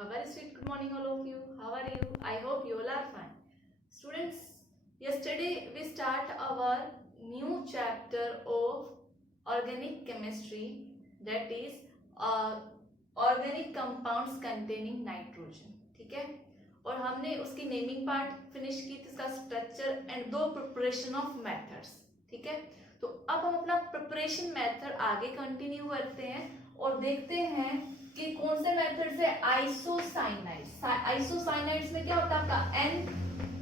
A very sweet good morning all of you. How are you? I hope you all are fine. Students, yesterday we start our new chapter of organic chemistry, that is organic compounds containing nitrogen. ठीक है, और हमने उसकी naming part finish की थी, इसका structure and दो preparation of methods. ठीक है, तो अब हम अपना प्रिपरेशन मेथड आगे कंटिन्यू करते हैं और देखते हैं कि कौन से मेथड से आइसोसाइनाइड्स. आइसोसाइनाइड्स में क्या होता है आपका N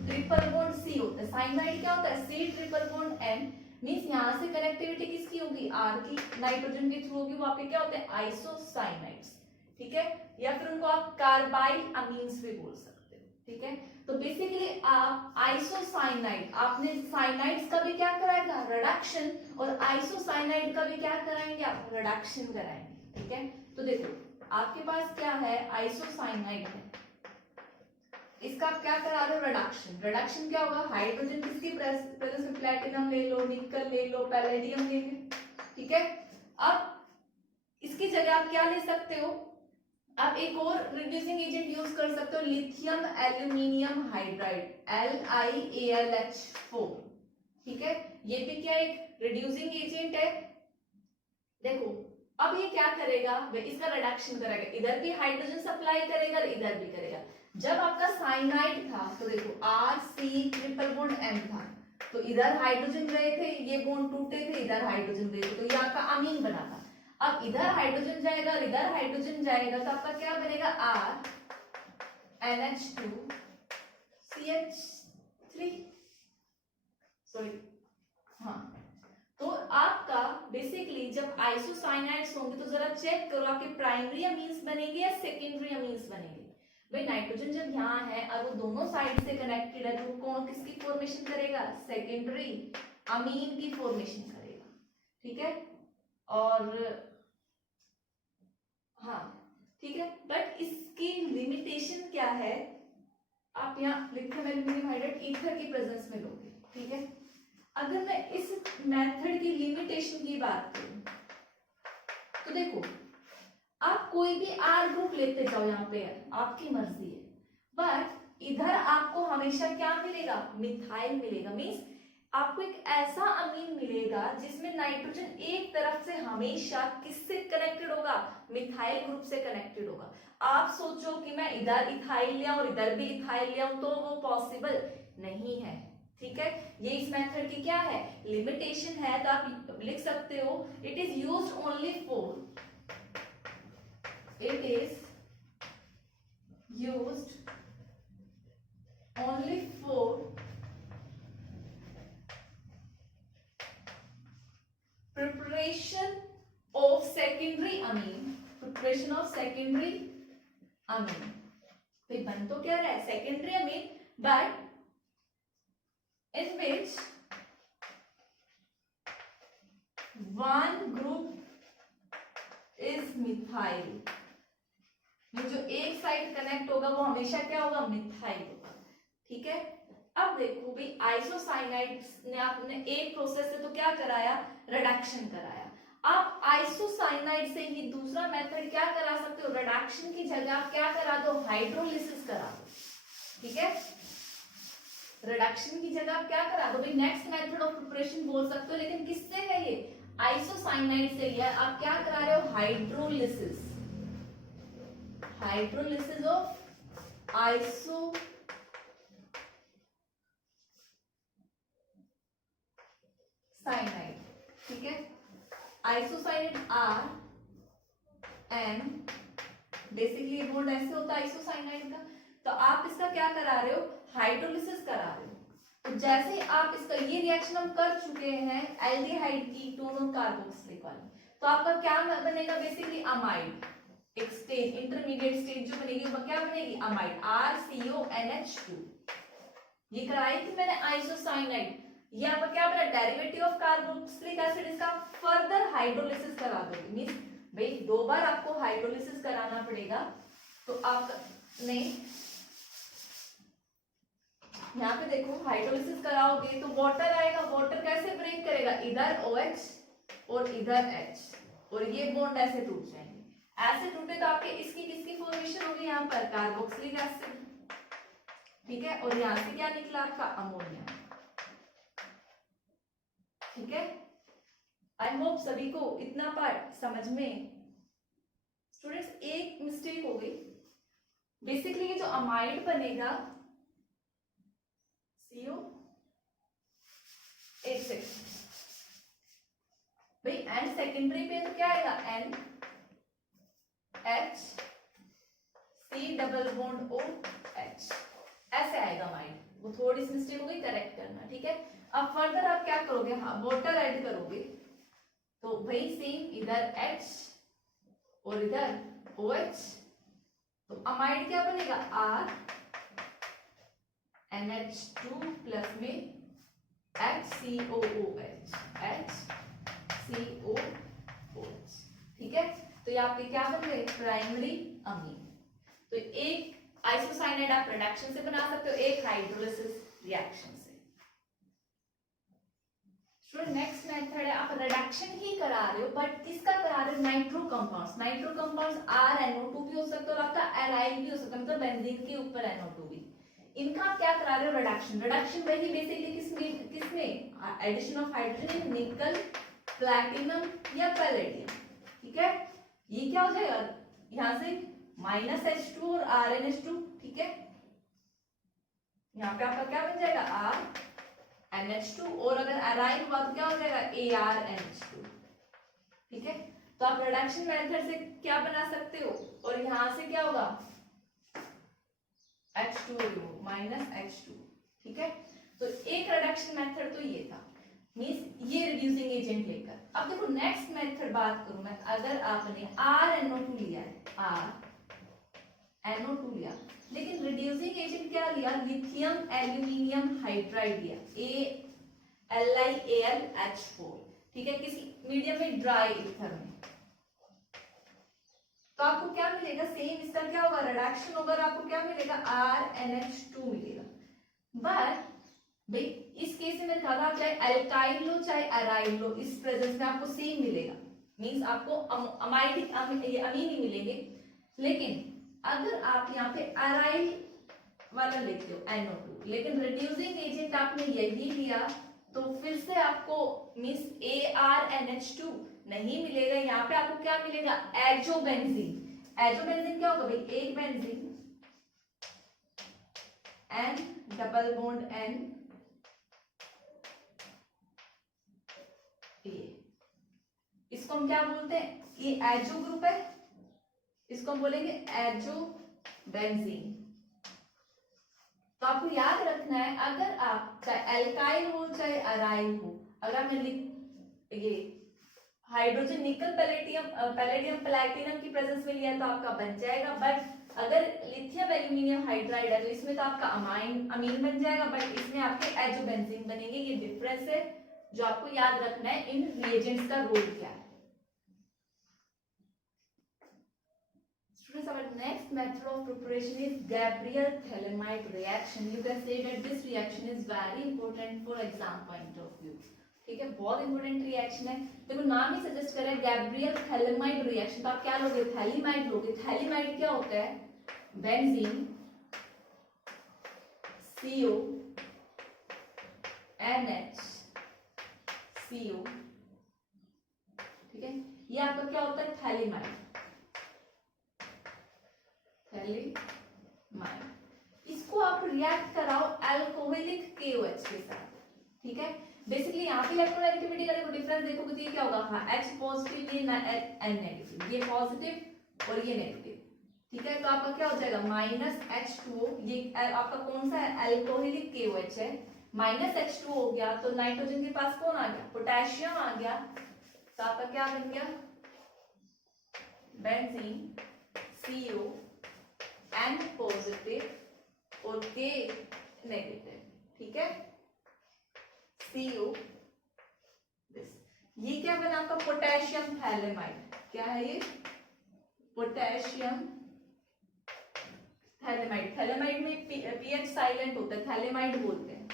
ट्रिपल बॉन्ड C होता है. साइनाइड क्या होता है C triple bond N. Means यहाँ से कनेक्टिविटी किसकी होगी R की, नाइट्रोजन के थ्रू होगी. वो आपके क्या होते हैं आइसोसाइनाइड्स. ठीक है, या फिर उनको आप कार्बाइल अमीन्स भी बोल सकते हो. ठीक है, तो बेसिकली आप आइसोसाइनाइड, आपने साइनाइड्स का भी क्या कराएगा रिडक्शन, और आइसोसाइनाइड का भी क्या कराएंगे आप रिडक्शन कराएंगे. ठीक है, तो देखो आपके पास क्या है आइसोसाइनाइड है, इसका आप क्या करा रहे हो रिडक्शन. रिडक्शन क्या होगा, हाइड्रोजन किसकी प्रेजेंस में, प्लैटिनम ले लो, निकल ले लो, पैलेडियम ले लो. ठीक है, अब इसकी जगह आप क्या ले सकते हो, आप एक और रिड्यूसिंग एजेंट यूज कर सकते हो, लिथियम एल्यूमिनियम हाइड्राइड LiAlH4. ठीक है, ये भी क्या एक रिड्यूसिंग एजेंट है. देखो अब ये क्या करेगा, इसका रिडक्शन करेगा, इधर भी हाइड्रोजन सप्लाई करेगा और इधर भी करेगा. जब आपका साइनाइड था तो देखो RC ट्रिपल बॉन्ड M था, तो इधर हाइड्रोजन गए थे, ये बॉन्ड टूटे थे, इधर हाइड्रोजन गए थे, तो ये आपका अमीन बना था. अब इधर हाइड्रोजन जाएगा और इधर हाइड्रोजन जाएगा, तो आपका क्या बनेगा RNH2 CH3. सॉरी, हाँ, तो आपका बेसिकली जब आइसोसाइनाइड्स होंगे तो जरा चेक करो आपके प्राइमरी अमीन्स बनेंगे या सेकेंडरी अमीन्स बनेंगे. भाई नाइट्रोजन जब यहाँ है और वो दोनों साइड से कनेक्टेड है, तो कौन किसकी फॉर्मेशन करेगा, सेकेंडरी अमीन की फॉर्मेशन करेगा. ठीक है, और हाँ ठीक है, बट इसकी लिमिटेशन क्या है, आप यहाँ लिथियम एल्यूमिनियम हाइड्राइड ईथर की प्रेजेंस में लोगे. ठीक है, अगर मैं इस मेथड की लिमिटेशन की बात करूं तो देखो आप कोई भी R ग्रुप लेते जाओ, यहाँ पे आपकी मर्जी है, बट इधर आपको हमेशा क्या मिलेगा, मिथाइल मिलेगा. मींस आपको एक ऐसा अमीन मिलेगा जिसमें नाइट्रोजन एक तरफ से हमेशा किससे कनेक्टेड होगा, मिथाइल ग्रुप से कनेक्टेड होगा. आप सोचो कि मैं इधर इथाइल लिया और इधर भी इथाइल लिया, तो वो पॉसिबल नहीं है. ठीक है, ये इस मेथड की क्या है लिमिटेशन है, तो आप लिख सकते हो it is used only for, it is used only for preparation of secondary amine. Preparation of secondary amine. तो बन तो क्या रहा है secondary amine, but in which one group is methyl. जो एक साइड कनेक्ट होगा वो हमेशा क्या होगा, मिथाइल होगा. ठीक है, अब देखो भाई आइसोसाइनाइड्स ने आपने एक प्रोसेस से तो क्या कराया, रिडक्शन कराया. आप आइसोसाइनाइड से ही दूसरा मेथड क्या करा सकते हो, रिडक्शन की जगह आप क्या करा दो, हाइड्रोलिसिस करा दो. ठीक है, रिडक्शन की जगह आप क्या करा दो भाई, नेक्स्ट मेथड ऑफ प्रिपरेशन बोल सकते हो, लेकिन किससे है ये, आइसोसाइनाइड से लिया. आप क्या करा रहे हो, हाइड्रोलिसिस. Hydrolysis of isocyanide. ठीक है, isocyanide R N, basically bond ऐसे होता है आइसोसाइनाइड का. तो आप इसका क्या करा रहे हो, हाइड्रोलिसिस करा रहे हो. तो जैसे ही आप इसका ये रिएक्शन हम कर चुके हैं एल्डिहाइड की टोनो कार्बोक्सिलिक वाली, तो आपका क्या बनेगा, बेसिकली अमाइड. एक स्टेज इंटरमीडिएट स्टेज जो बनेगी वो क्या बनेगी, अमाइड RCONH2. ये कराई थी मैंने आइसोसाइनाइड. ये आपका क्या बना, डेरिवेटिव ऑफ कार्बोक्सिलिक एसिड. इसका फर्दर हाइड्रोलिसिस करा दोगे. मींस भाई दो बार आपको हाइड्रोलिसिस कराना पड़ेगा. तो आप नहीं, यहाँ पे देखो हाइड्रोलिसिस कराओगे तो वाटर आएगा. वाटर कैसे ब्रेक करेगा, इधर OH और इधर H, और ये बॉन्ड ऐसे टूट जाएंगे. ऐसे टूटे तो आपके इसकी किसकी फॉर्मेशन होगी, यहाँ यहाँ पर कार्बोक्सिलिक एसिड, ठीक है, और यहाँ से क्या निकला आपका अमोनिया, ठीक है। आई होप सभी को इतना पार्ट समझ में। स्टूडेंट्स एक मिस्टेक हो गई, बेसिकली ये जो अमाइड बनेगा CO, एक सेकंड भाई, एंड सेकेंडरी पे तो क्या आएगा NH C double bond OH, ऐसे आएगा अमाइड। वो थोड़ी सी मिस्टेक हो गई, करेक्ट करना, ठीक है। अब फर्दर आप क्या करोगे, हाँ वाटर ऐड करोगे, तो भाई सेम इधर H और इधर OH, तो अमाइड क्या बनेगा R NH2 प्लस में HCOOH, HCOOH, ठीक है। तो ये आपके क्या बन गए, प्राइमरी अमीन। तो एक आइसोसाइनाइड आप रिडक्शन से बना सकते हो, एक हाइड्रोलिसिस रिएक्शन से। नेक्स्ट मेथड है, आप रिडक्शन ही करा रहे हो बट किसका करा रहे हो, nitro compounds. Nitro compounds RNO2 भी हो सकता है और आपका एराइल भी हो सकता है, मतलब बेंजीन के ऊपर NO2 भी। इनका आप क्या करा रहे हो, रिडक्शन। रिडक्शन वही बेसिकली किसमें एडिशन ऑफ हाइड्रोजन इन निकल, प्लैटिनम या पैलेडियम, ठीक है। ये क्या हो जाएगा, यहाँ से -H2 और RnH2, ठीक है। यहाँ पे आपका क्या बन जाएगा RnH2, और अगर एराइल हुआ तो क्या हो जाएगा ArNH2, ठीक है। तो आप रिडक्शन मेथड से क्या बना सकते हो, और यहाँ से क्या होगा H2O -H2, ठीक है। तो एक रिडक्शन मेथड तो ये था, मींस ये रिड्यूसिंग एजेंट लेकर। अब देखो नेक्स्ट मेथड बात करूं मैं, अगर आपने RNO2 लिया है, RNO2 लिया, लेकिन रिड्यूसिंग एजेंट क्या लिया, लिथियम एल्यूमिनियम हाइड्राइड लिया, AlIAlH4, ठीक है, किसी मीडियम में ड्राई ईथर में, तो आपको क्या मिलेगा, सेम इसका क्या होगा, रिडक्शन होगा, आपको क्या मिलेगा RnH2 मिलेगा। बट भाई इस केस में मैंने कहा था चाहे अल्काइल लो चाहे अराइल लो, इस प्रेजेंस में आपको सेम मिलेगा, मींस आपको अमाइड अमीन ही मिलेंगे। लेकिन अगर आप यहाँ पे अराइल वाला लेते हो NO2, लेकिन रिड्यूसिंग एजेंट आपने यही लिया, तो फिर से आपको मींस ArNH2 नहीं मिलेगा, यहाँ पे आपको क्या मिलेगा, एजोबेंजीन। एजोबेंजीन क्या होगा भाई, एक benzene N double bond N, इसको हम क्या बोलते हैं, ये एजो ग्रुप है, इसको हम बोलेंगे एजोबेंजीन। तो आपको याद रखना है, अगर आप चाहे अल्काइल हो चाहे अराइल हो, अगर आपने ये हाइड्रोजन निकल पैलेडियम प्लैटिनम की प्रेजेंस में लिया है तो आपका बन जाएगा। बट अगर लिथियम एल्यूमिनियम हाइड्राइड है तो इसमें तो आपका अमीन बन जाएगा, बट इसमें आपके एजोबेंजीन बनेंगे। ये डिफरेंस है जो आपको याद रखना है, इन रिएजेंट्स का रोल क्या है। Students, our next method of preparation is Gabriel-Thalamide reaction. You can say that this reaction is very important for exam point of view. ठीक है, बहुत इंपॉर्टेंट रिएक्शन है। देखो नाम ही सजेस्ट कर रहा है गैब्रियल-थैलेमाइड रिएक्शन, तो आप क्या लोगे, थैलीमाइड लोगे। थैलीमाइड क्या होता है, बेंजीन CO NH CO, ठीक है, ये आपका क्या होता है, थैलीमाइड। इसको आप रिएक्ट कराओ अल्कोहलिक KOH के साथ, ठीक है। बेसिकली यहाँ पे इलेक्ट्रोनेगेटिविटी का देखो डिफरेंस देखो, तो ये क्या होगा, हाँ H पॉजिटिव ये N नेगेटिव, ये पॉजिटिव और ये नेगेटिव, ठीक है। तो आपका क्या हो जाएगा -H2O, ये आपका कौन सा है, अल्कोहलिक KOH है, -H2 हो गया, तो नाइट्रोजन के पास कौन आ गया, पोटेशियम आ गया, तो आपका क्या बन गया, बेंजीन CO N पॉजिटिव और K नेगेटिव, ठीक है, CO दिस। ये क्या बना आपका, पोटेशियम थैलेमाइड। क्या है ये, पोटेशियम थैलेमाइड। थैलेमाइड में पीएच साइलेंट होता है, थैलेमाइड बोलते हैं,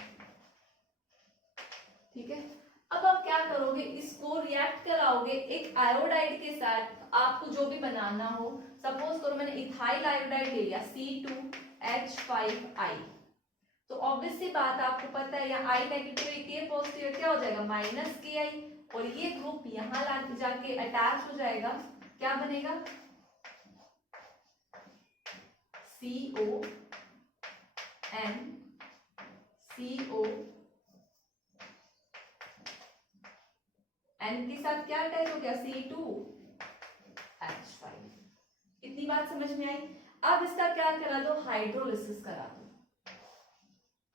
ठीक है। अब आप क्या करोगे, इसको रिएक्ट कराओगे एक आयोडाइड के साथ, आपको जो भी बनाना हो, सपोज करो मैंने इथाइल आयोडाइड ले लिया C2H5I, तो ऑब्वियस सी बात आपको पता है यहाँ I नेगेटिव है, K पॉजिटिव है, क्या हो जाएगा -KI, और ये ग्रुप यहाँ जाके अटैच हो जाएगा, क्या बनेगा CO N के साथ क्या अटैच हो गया C2H5। इतनी बात समझ में आई। अब इसका क्या करा दो, हाइड्रोलिसिस करा दो।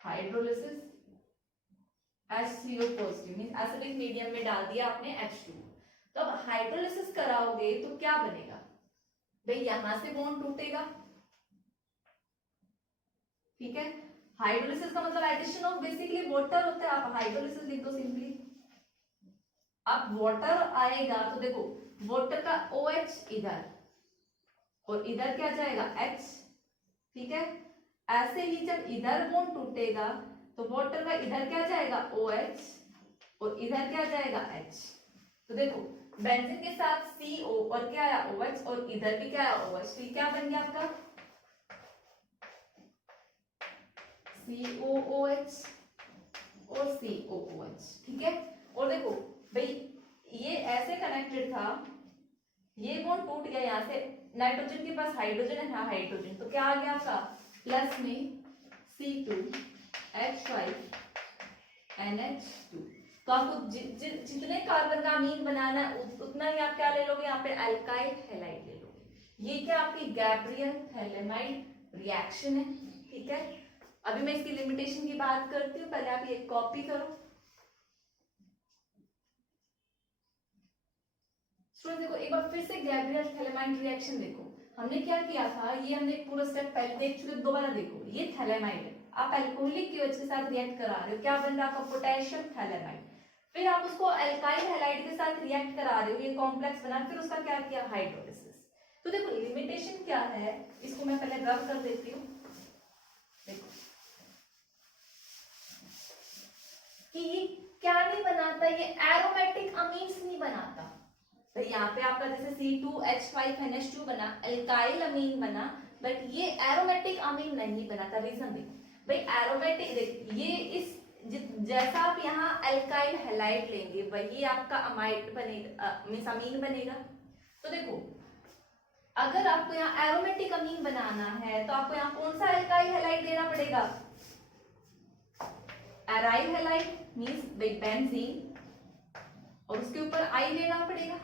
Hydrolysis HCO positive means acidic medium में डाल दिया आपने H2। तो अब हाइड्रोलिसिस कराओगे तो क्या बनेगा भाई, यहां से बॉन्ड टूटेगा, ठीक है। हाइड्रोलिसिस का मतलब एडिशन ऑफ बेसिकली वाटर होता है, आप हाइड्रोलिसिस लिख दो सिंपली। अब वाटर आएगा तो देखो वाटर का OH इधर और इधर क्या जाएगा H, ठीक है। ऐसे ही जब इधर बॉन्ड टूटेगा तो वाटर का इधर क्या जाएगा OH और इधर क्या जाएगा H। तो देखो बेंजीन के साथ CO और क्या आया OH और इधर भी क्या आया OH, तो क्या बन गया आपका COOH और COOH, ठीक है। और देखो भाई ये ऐसे कनेक्टेड था, ये बॉन्ड टूट गया, यहाँ से नाइट्रोजन के पास हाइड्रोजन है, हाँ हाइड्रोजन, तो क्या आ गया आपका प्लस में C2H5NH2। तो आपको जितने कार्बन का अमीन बनाना है उतना ही आप क्या ले लोगे, यहाँ पे अल्काइल हैलाइड ले लोगे। ये क्या आपकी गैब्रियल थैलेमाइड रिएक्शन है, ठीक है। अभी मैं इसकी लिमिटेशन की बात करती हूँ, पहले आप ये कॉपी करो। स्टूडेंट देखो एक बार फिर से गैब्रियल थैलेमाइड रिएक्शन देखो, हमने क्या किया था, ये हमने पूरा स्टेप पहले देख चुके, दोबारा देखो। ये थैलेमाइड है, आप अल्कोहलिक KOH के साथ रिएक्ट करा रहे हो, क्या बन रहा है आपका पोटेशियम थैलेमाइड। फिर आप उसको अल्काइल हैलाइड के साथ रिएक्ट करा रहे हो, ये कॉम्प्लेक्स बना, फिर उसका क्या किया हाइड्रोलिसिस। तो देखो लिमिटेशन क्या है, इसको मैं पहले रब कर देती हूँ। देखो कि ये क्या नहीं बनाता, ये एरोमेटिक अमीन्स नहीं बनाता। तो यहाँ पे आपका जैसे C2H5NH2 बना, अल्काइल अमीन बना, बट ये एरोमेटिक अमीन नहीं बनाता। रीजन देखो भाई, एरोमेटिक ये इस जैसा आप यहाँ अल्काइल हैलाइड लेंगे वही आपका अमाइड बनेगा, मींस अमीन बनेगा। तो देखो अगर आपको यहाँ एरोमेटिक अमीन बनाना है तो आपको यहाँ कौन सा अल्काइल हैलाइड लेना पड़ेगा, एराइल हैलाइड मींस बेंजीन, और उसके ऊपर आई लेना पड़ेगा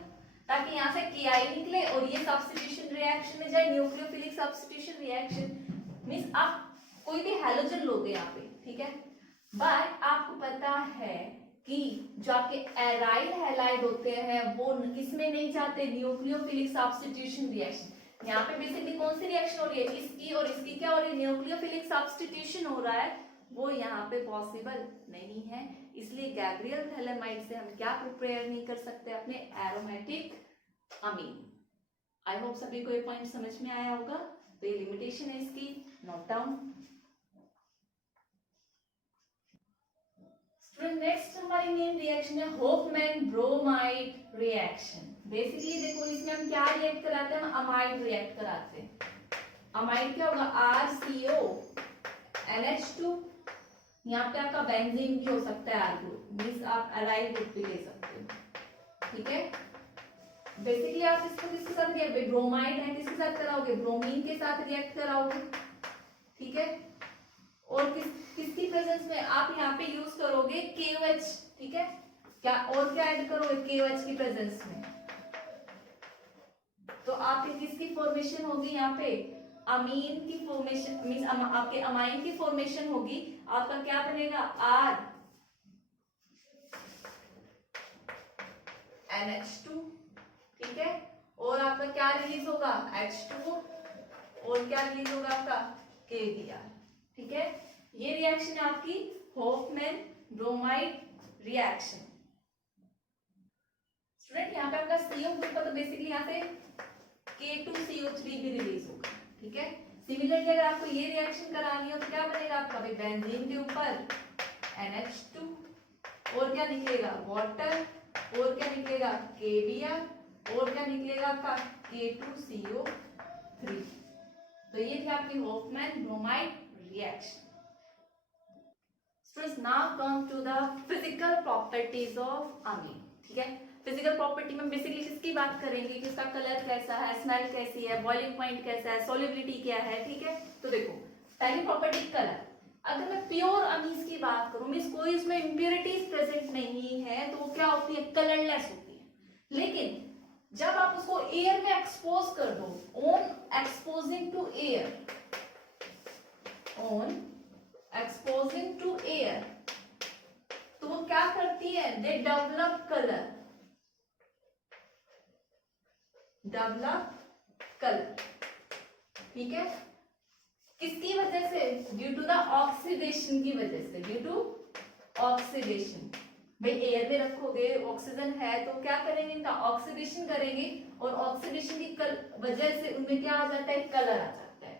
ताकि यहाँ से KI निकले और ये सब्स्टिट्यूशन रिएक्शन में जाए, न्यूक्लियोफिलिक सब्स्टिट्यूशन रिएक्शन मींस आप कोई भी हैलोजन लोगे यहाँ पे, ठीक है। बट आपको पता है कि जो आपके एराइल हैलाइड होते हैं वो किसमें नहीं जाते, न्यूक्लियोफिलिक सब्स्टिट्यूशन रिएक्शन। यहाँ पे बेसिकली कौन सी रिएक्शन हो रही है, इसकी और इसकी क्या हो रही है, न्यूक्लियोफिलिक सब्स्टिट्यूशन हो रहा है, वो यहाँ पे पॉसिबल नहीं है। इसलिए गैब्रियल थैलेमाइड से हम क्या प्रिपेयर नहीं कर सकते, अपने एरोमेटिक अमीन। आई होप सभी को ये पॉइंट समझ में आया होगा। तो ये लिमिटेशन है इसकी, नोट डाउन। स्टूडेंट नेक्स्ट हमारी मेन रिएक्शन है होफमैन ब्रोमाइड रिएक्शन। बेसिकली देखो इसमें हम क्या रिएक्ट कराते हैं, हम अमाइड रिएक्ट कराते हैं। अमाइड क्या होगा, RCONH2, यहाँ पे आपका बेंजीन भी हो सकता है, आर ग्रुप मींस आप एराइल ग्रुप भी ले सकते हो, ठीक है। बेसिकली आप इसको किसके साथ रिएक्ट, ब्रोमाइड है किसके साथ कराओगे, ब्रोमीन के साथ रिएक्ट कराओगे, ठीक है। और किसकी प्रेजेंस में आप यहाँ पे यूज करोगे KOH, ठीक है। क्या और क्या ऐड करोगे KOH की प्रेजेंस में, तो आपकी किसकी फॉर्मेशन होगी, यहाँ पे अमीन की फॉर्मेशन मींस आपके अमाइन की फॉर्मेशन होगी। आपका क्या बनेगा RNH2, ठीक है। और आपका क्या रिलीज होगा H2, और क्या रिलीज होगा आपका KBr, ठीक है। ये रिएक्शन है आपकी होफमैन ब्रोमाइड रिएक्शन। स्टूडेंट यहाँ पे आपका CO ग्रुप का तो बेसिकली यहाँ से K2CO3 भी रिलीज होगा, ठीक है। सिमिलरली अगर आपको ये रिएक्शन करानी हो तो क्या बनेगा आपका, बेंजीन के ऊपर NH2, और क्या निकलेगा वाटर, और क्या निकलेगा KBr, और क्या निकलेगा आपका K2CO3, 3। तो ये थी आपकी Hofmann bromide reaction. Students now come to the physical properties of amine. ठीक है, फिजिकल प्रॉपर्टी में बेसिकली किसकी बात करेंगे कि इसका कलर कैसा है, स्मेल कैसी है, बॉइलिंग पॉइंट कैसा है, सॉल्युबिलिटी क्या है। ठीक है, तो देखो पहली प्रॉपर्टी कलर। अगर मैं प्योर अमीन्स की बात करूं, मींस कोई इसमें इंप्योरिटीज प्रेजेंट नहीं है, तो वो क्या होती है, कलरलेस होती है। लेकिन जब आप उसको एयर में एक्सपोज कर दो, on exposing to air, on exposing to air, तो वो क्या करती है, they develop colour, develop colour. ठीक है, किसकी वजह से, ड्यू टू द ऑक्सीडेशन की वजह से, ड्यू टू ऑक्सीडेशन। भाई एयर में रखोगे, ऑक्सीजन है, तो क्या करेंगे, इनका ऑक्सीडेशन करेंगे, और ऑक्सीडेशन की वजह से उनमें क्या आ जाता है, कलर आ जाता है।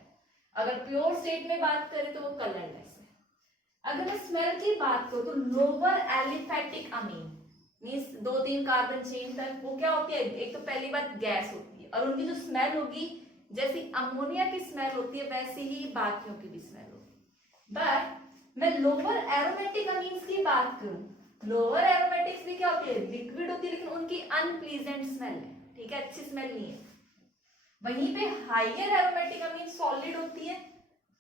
अगर प्योर स्टेट में बात करें तो वो कलरलेस है। अगर मैं स्मेल की बात करूं तो लोअर एलिफेटिक अमीन मींस 2-3 कार्बन चेन तक, वो क्या होती है, एक तो पहली बात गैस होती है, और उनकी जो स्मेल होगी जैसी अमोनिया की स्मेल होती है वैसे ही बाकियों की भी स्मेल होगी। बट मैं लोअर एरोमेटिक अमीन्स की बात करूं, लोअर एरोमेटिक्स भी क्या होती है, लिक्विड होती है, लेकिन उनकी अनप्लीजेंट स्मेल है। ठीक है, अच्छी स्मेल नहीं है। वहीं पे हायर एरोमेटिक अमीन सॉलिड होती है,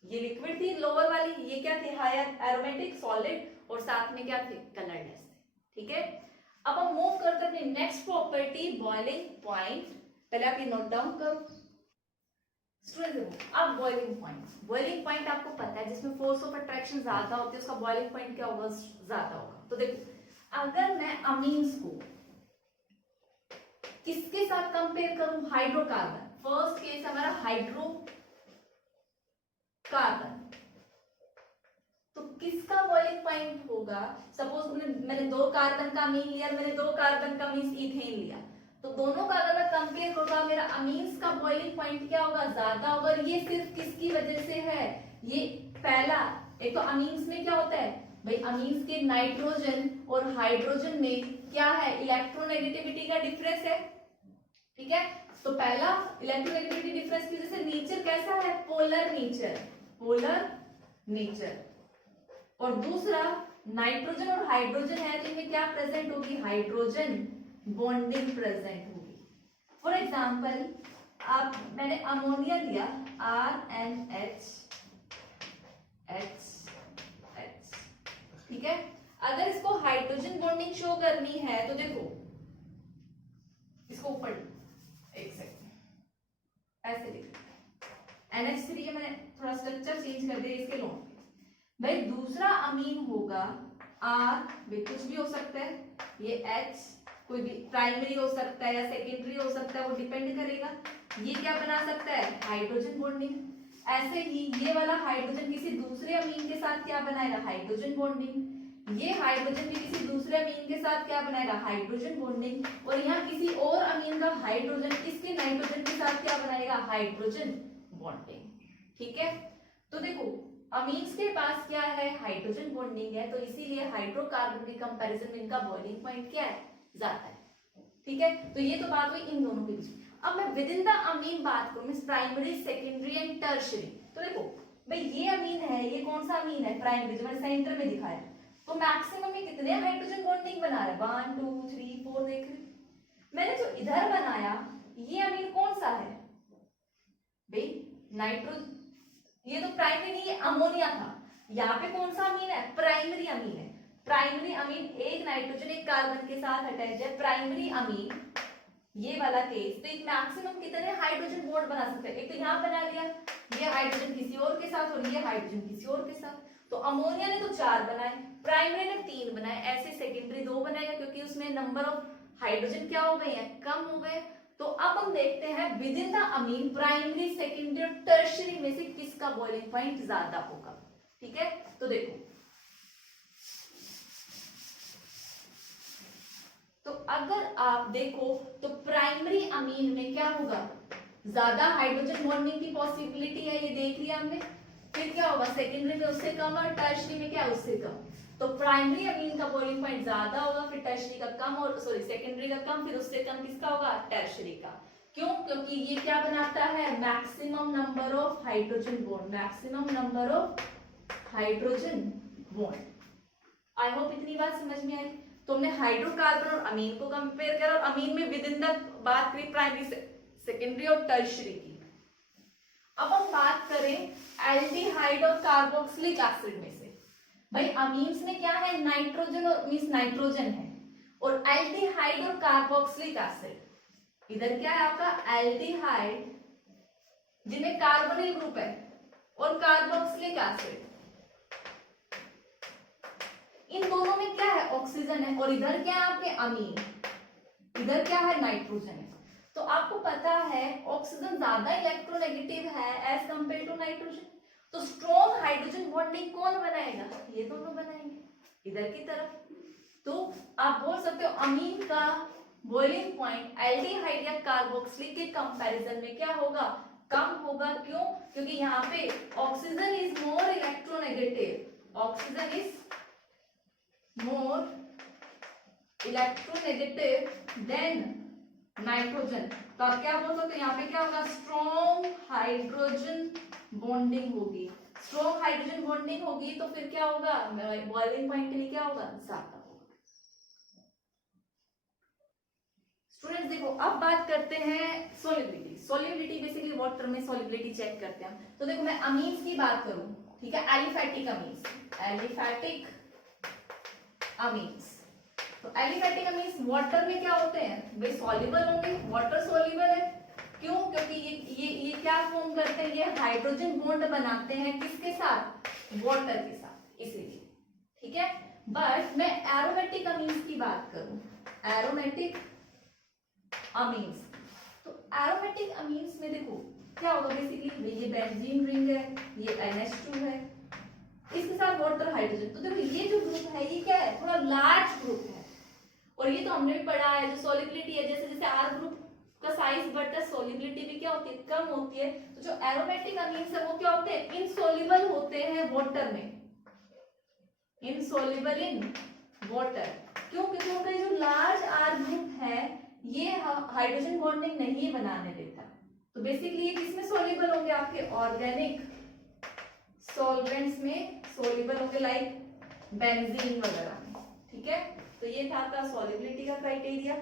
ये लिक्विड थी लोअर वाली, ये क्या थी, हायर एरोमेटिक सॉलिड, और साथ में क्या थे, कलरलेस थे। ठीक है, अब हम मूव करते हैं अपनी नेक्स्ट प्रॉपर्टी, बॉइलिंग पॉइंट। पहले आप ये नोट डाउन करो स्टूडेंट। अब बॉइलिंग पॉइंट आपको पता है, जिसमें फोर्स ऑफ अट्रैक्शन ज्यादा होती है, उसका बॉइलिंग पॉइंट क्या होगा, ज्यादा होगा। तो देखो अगर मैं अमीन्स को किसके साथ कंपेयर करूं, हाइड्रोकार्बन, फर्स्ट केस हमारा हाइड्रोकार्बन, तो किसका बॉइलिंग पॉइंट होगा, सपोज मैंने 2 कार्बन का अमीन लिया, मैंने 2 कार्बन का मींस इथेन लिया, तो दोनों का अगर मैं कंपेयर करूंगा, मेरा अमीन्स का बॉइलिंग पॉइंट क्या होगा, ज्यादा होगा। और ये सिर्फ किसकी वजह से है, ये पहला, एक तो अमीन्स में क्या होता है भाई, अमीन्स के नाइट्रोजन और हाइड्रोजन में क्या है, इलेक्ट्रोनेगेटिविटी का डिफरेंस है। ठीक है, तो पहला इलेक्ट्रोनेगेटिविटी डिफरेंस की वजह से नेचर कैसा है, पोलर नेचर, पोलर नेचर। और दूसरा नाइट्रोजन और हाइड्रोजन है, तो इनमें क्या प्रेजेंट होगी, हाइड्रोजन बॉन्डिंग प्रेजेंट होगी। फॉर एग्जाम्पल मैंने अमोनिया लिया, RNH, ठीक है, अगर इसको हाइड्रोजन बॉन्डिंग शो करनी है तो देखो इसको ऊपर, एक सेकंड, ऐसे लिख, NH3 मैंने थोड़ा स्ट्रक्चर चेंज कर दिया इसके लोन। भाई दूसरा अमीन होगा R, भाई कुछ भी हो सकता है, ये H कोई भी प्राइमरी हो सकता है या सेकेंडरी हो सकता है, वो डिपेंड करेगा। ये क्या बना सकता है, हाइड्रोजन बॉन्डिंग। ऐसे ही ये वाला हाइड्रोजन किसी दूसरे अमीन के साथ क्या बनाएगा, हाइड्रोजन बॉन्डिंग। ये हाइड्रोजन भी किसी दूसरे अमीन के साथ क्या बनाएगा, हाइड्रोजन बॉन्डिंग। और यहाँ किसी और अमीन का हाइड्रोजन इसके नाइट्रोजन के साथ क्या बनाएगा, हाइड्रोजन बॉन्डिंग। ठीक है, तो देखो अमीन्स के पास क्या है, हाइड्रोजन बॉन्डिंग है, तो इसीलिए हाइड्रोकार्बन के कंपैरिजन में इनका बॉइलिंग पॉइंट क्या है, ज्यादा है। ठीक है, तो ये तो बात हुई इन दोनों के बीच। अब मैं विद इन द अमीन बात करूं, means primary, secondary and tertiary. तो देखो भाई ये अमीन है, ये कौन सा अमीन है, प्राइमरी, जो मैंने सेंटर में दिखाया, तो मैक्सिमम में कितने हाइड्रोजन बॉन्डिंग बना रहा है, 1 2 3 4, देख रहे। मैंने जो इधर बनाया ये अमीन कौन सा है भाई, नाइट्रोजन, ये तो प्राइमरी नहीं, ये अमोनिया था। यहाँ पे कौन सा अमीन है, प्राइमरी अमीन है। प्राइमरी अमीन एक नाइट्रोजन एक कार्बन के साथ अटैच है, प्राइमरी अमीन, ये वाला केस। तो एक मैक्सिमम कितने हाइड्रोजन बॉन्ड बना सकते हैं, एक तो यहाँ बना लिया, ये हाइड्रोजन किसी और के साथ और ये हाइड्रोजन किसी और के साथ। तो अमोनिया ने तो 4 बनाए, प्राइमरी ने 3 बनाए, ऐसे सेकेंडरी 2 बनाएगा, क्योंकि उसमें नंबर ऑफ हाइड्रोजन क्या हो गए हैं, कम हो गए। तो अब हम देखते हैं within the amine primary, secondary और टर्शियरी में से किसका बॉइलिंग पॉइंट ज्यादा होगा। ठीक है, तो देखो, तो अगर आप देखो तो प्राइमरी अमीन में क्या होगा, ज्यादा हाइड्रोजन बॉन्डिंग की पॉसिबिलिटी है, ये देख लिया हमने। फिर क्या होगा, सेकेंडरी में उससे कम और टर्शियरी में क्या, उससे कम। तो प्राइमरी अमीन का बॉइलिंग पॉइंट ज्यादा होगा, फिर टर्शियरी का कम, और सॉरी सेकेंडरी का कम, फिर उससे कम किसका होगा, टर्शियरी का। क्यों? क्योंकि ये क्या बनाता है, maximum number of hydrogen bond, maximum number of hydrogen bond. I hope इतनी बात समझ में आई। तो हमने हाइड्रोकार्बन और अमीन को कंपेयर करा, और अमीन में विद इन द बात करी प्राइमरी सेकेंडरी और टर्शियरी की। अब हम बात करें एल्डिहाइड और कार्बोक्सिलिक एसिड में से। भाई अमीन्स में क्या है, नाइट्रोजन और मींस नाइट्रोजन है, और एल्डिहाइड और कार्बोक्सिलिक एसिड, इधर क्या है आपका एल्डिहाइड जिनमें कार्बोनिल ग्रुप है, और कार्बोक्सिलिक एसिड, इन दोनों में क्या है, ऑक्सीजन है, और इधर क्या है आपके अमीन, इधर क्या है, नाइट्रोजन है। तो आपको पता है ऑक्सीजन ज्यादा इलेक्ट्रोनेगेटिव है एज कंपेयर टू नाइट्रोजन, तो स्ट्रॉन्ग हाइड्रोजन बॉन्डिंग कौन बनाएगा, ये दोनों बनाएंगे इधर की तरफ। तो आप बोल सकते हो अमीन का बॉइलिंग पॉइंट एल्डिहाइड या कार्बोक्सिलिक के कंपैरिजन में क्या होगा, कम होगा। क्यों? क्योंकि यहाँ पे oxygen is more electronegative, oxygen is more electronegative than nitrogen. तो आप क्या बोल सकते हो, यहाँ पे क्या होगा, स्ट्रॉन्ग हाइड्रोजन बॉन्डिंग होगी। स्ट्रॉन्ग हाइड्रोजन बॉन्डिंग होगी तो फिर क्या होगा, बॉइलिंग पॉइंट के लिए क्या होगा, ज्यादा होगा। स्टूडेंट्स देखो, अब बात करते हैं सोलिबिलिटी। सोलिबिलिटी बेसिकली वाटर में सोलिबिलिटी चेक करते हैं। तो देखो मैं अमीन्स की बात करूं, ठीक है, एलिफैटिक अमीन्स, एलिफैटिक अमीन्स। तो एलिफैटिक अमीन्स वाटर में क्या होते हैं, वे सॉल्युबल होंगे, वाटर सॉल्युबल है। क्यों? क्योंकि ये क्या फॉर्म करते हैं, ये हाइड्रोजन बॉन्ड बनाते हैं किसके साथ, वाटर के साथ, इसीलिए, ठीक है। बट मैं एरोमेटिक अमीन्स की बात करूं, एरोमेटिक अमीन्स, तो एरोमेटिक अमीन्स में देखो क्या होगा, बेसिकली ये बेंजीन रिंग है, ये NH2 है, इसके साथ वाटर हाइड्रोजन। तो देखो ये जो ग्रुप है ये क्या है, थोड़ा लार्ज ग्रुप है, और ये तो हमने भी पढ़ा है जो सॉलिबिलिटी है, जैसे जैसे R ग्रुप का साइज बढ़ता है सॉलिबिलिटी भी क्या होती है, कम होती है। तो जो एरोमेटिक अमीन्स है वो क्या होते हैं, इनसॉल्युबल होते हैं वाटर में, इनसॉल्युबल इन वाटर। क्यों? क्योंकि उनका जो लार्ज R ग्रुप है ये हाइड्रोजन बॉन्डिंग नहीं बनाने देता। तो बेसिकली ये किसमें सॉल्युबल होंगे, आपके ऑर्गेनिक सॉल्वेंट्स में सॉल्युबल होंगे, लाइक बेंजीन वगैरह में, ठीक है। तो ये था आपका सॉल्युबिलिटी का criteria.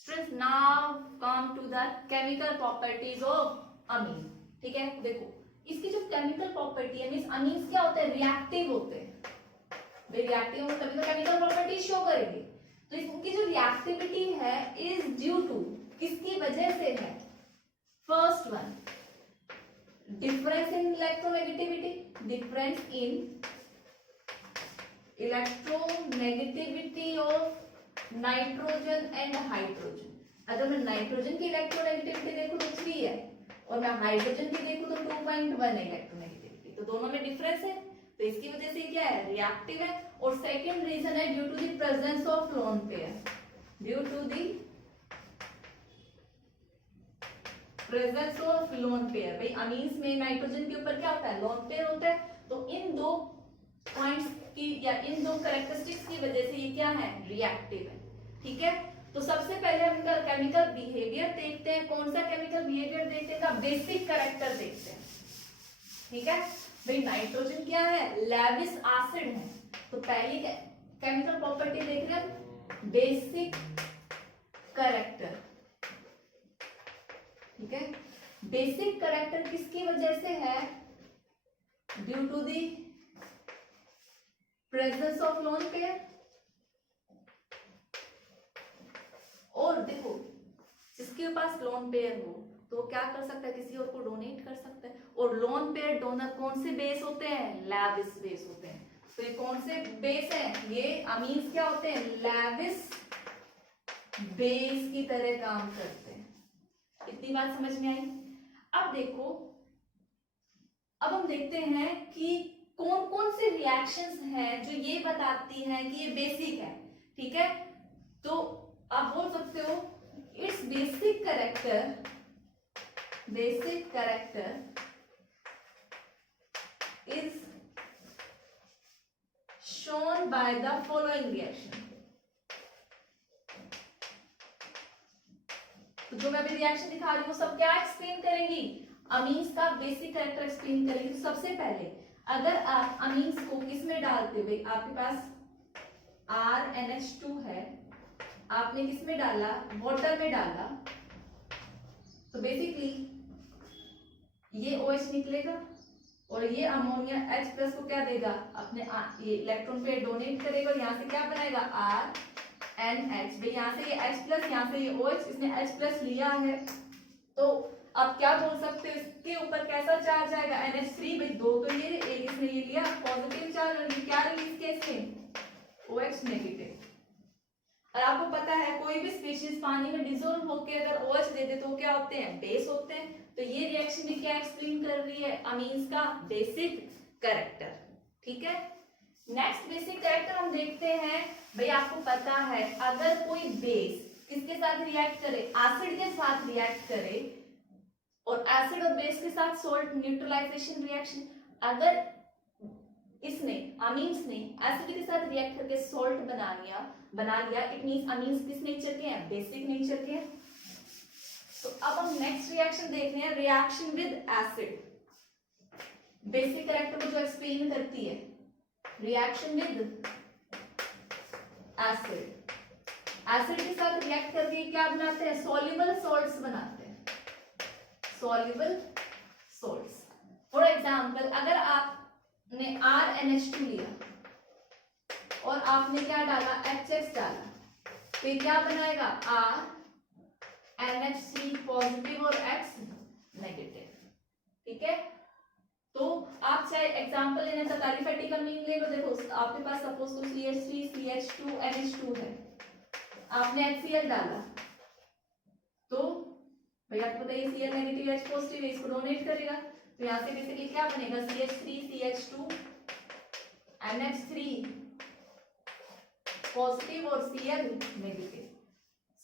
Students now come to the chemical properties of amine, ठीक है। देखो इसकी जो केमिकल प्रॉपर्टी है, मींस अमीन्स क्या होते हैं, रिएक्टिव होते हैं, वे रिएक्टिव होंगे तभी तो केमिकल प्रॉपर्टी शो करेंगे। तो इसकी जो रिएक्टिविटी है इज ड्यू टू, किसकी वजह से है, first one difference in electronegativity, difference in electronegativity of nitrogen and hydrogen. अगर मैं नाइट्रोजन की इलेक्ट्रोनेगेटिविटी देखूं तो 3 है, और मैं हाइड्रोजन की देखूं तो 2.1 है इलेक्ट्रोनेगेटिविटी, तो दोनों में डिफरेंस है, तो इसकी वजह से क्या है, रिएक्टिव है। और सेकंड रीजन है due to the presence of lone pair, due to the presence of lone pair. भाई अमीन्स में नाइट्रोजन के ऊपर क्या होता है, लोन पेयर होता है। तो इन दो पॉइंट्स की या इन दो कैरेक्टरिस्टिक्स की वजह से ये क्या है, रिएक्टिव है, ठीक है। तो सबसे पहले हम इनका केमिकल बिहेवियर देखते हैं। कौन सा केमिकल बिहेवियर देखते हैं, बेसिक कैरेक्टर देखते हैं, ठीक है। भाई नाइट्रोजन क्या है, लेविस एसिड है, तो पहली केमिकल प्रॉपर्टी देख रहे हैं, बेसिक कैरेक्टर, ठीक है। बेसिक कैरेक्टर किसकी वजह से है, due to the presence of lone pair. और देखो जिसके पास लोन पेयर हो तो क्या कर सकता है, किसी और को डोनेट कर सकता है। और लोन पेयर डोनर कौन से बेस होते हैं, लेविस बेस होते हैं। तो ये कौन से बेस हैं, ये अमीन्स क्या होते हैं, लेविस बेस की तरह काम करते हैं। इतनी बात समझ में आई। अब देखो, अब हम देखते हैं कि कौन कौन से रिएक्शंस हैं जो ये बताती हैं कि ये बेसिक है, ठीक है। तो आप बोल सकते हो it's basic character is shown by the following reaction. तो जो मैं अभी रिएक्शन दिखा रही हूँ सब क्या एक्सप्लेन करेंगी, अमीन्स का बेसिक कैरेक्टर एक्सप्लेन करेंगे। तो सबसे पहले अगर आप अमीन्स को किस में डालते हुए, आपके पास RNH2 है, आपने किस में डाला, वाटर में डाला, तो बेसिकली ये OH निकलेगा और ये अमोनिया H+ को क्या देगा, अपने ये इलेक्ट्रॉन पे डोनेट करेगा और यहाँ से क्या बनाएगा RNH। भाई यहाँ से ये H+, यहाँ से ये OH, इसने H+ लिया है, तो आप क्या बोल सकते हो, इसके ऊपर कैसा चार्ज आएगा, NH3। भाई दो तो ये, एक इसने ये लिया पॉजिटिव चार्ज, और ये क्या रिलीज किया इसने, OH नेगेटिव। और आपको पता है कोई भी स्पीशीज पानी में डिसोल्व होकर अगर OH दे दे तो क्या होते हैं, बेस होते हैं। तो ये रिएक्शन भी क्या एक्सप्लेन कर रही है, अमीन्स का बेसिक कैरेक्टर। ठीक है, नेक्स्ट बेसिक कैरेक्टर हम देखते हैं। भाई आपको पता है अगर कोई बेस किसके साथ रिएक्ट करे, एसिड के साथ रिएक्ट करे, और एसिड और बेस के साथ सोल्ट न्यूट्रलाइजेशन रिएक्शन, अगर इसने अमीन्स ने एसिड के साथ रिएक्ट करके सोल्ट बना लिया, इट मींस अमीन्स किस नेचर के हैं, बेसिक नेचर के हैं। तो अब हम नेक्स्ट रिएक्शन देख रहे हैं, reaction with acid. Basic character को जो एक्सप्लेन करती है, रिएक्शन विद एसिड। एसिड के साथ रिएक्ट करके क्या बनाते हैं, सॉल्युबल सॉल्ट्स बनाते हैं, सॉल्युबल सॉल्ट्स। फॉर एग्जांपल अगर आपने RNH2 लिया और आपने क्या डाला, HX डाला, तो ये क्या बनाएगा, RNH3 पॉजिटिव और X नेगेटिव। ठीक है, तो आप चाहे एग्जांपल लेना चाहे एलिफेटिक अमीन ले लो। देखो आपके पास सपोज तो CH3 CH2 NH2 है, आपने HCl डाला, तो भाई आपको पता है Cl नेगेटिव H पॉजिटिव है, इसको डोनेट करेगा, तो यहाँ से बेसिकली क्या बनेगा, CH3 CH2 NH3 पॉजिटिव और Cl नेगेटिव,